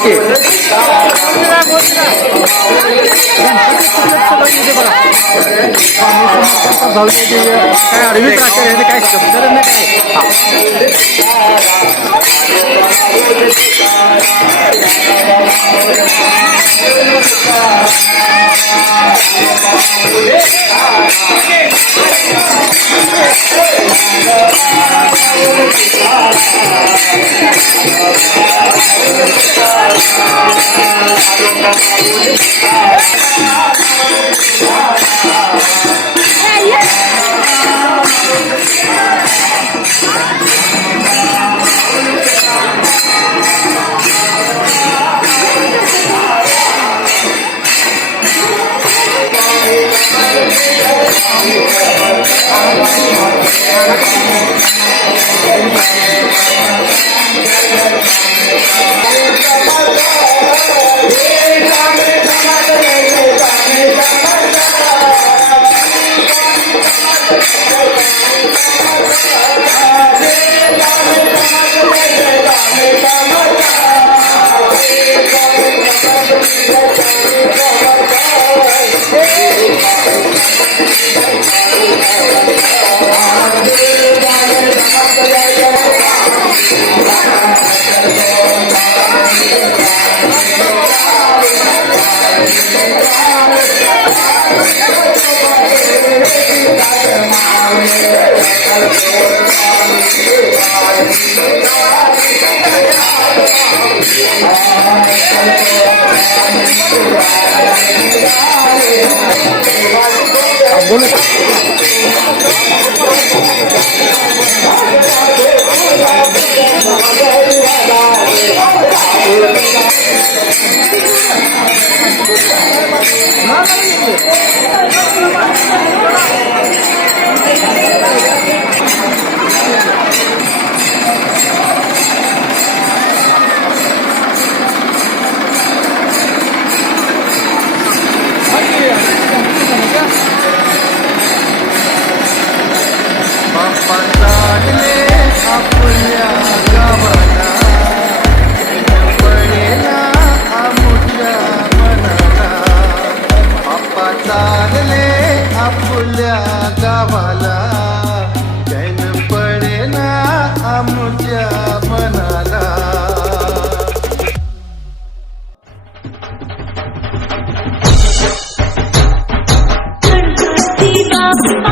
থাকে बि I'm gonna go to the 하나님 GOLES! I'm Oh,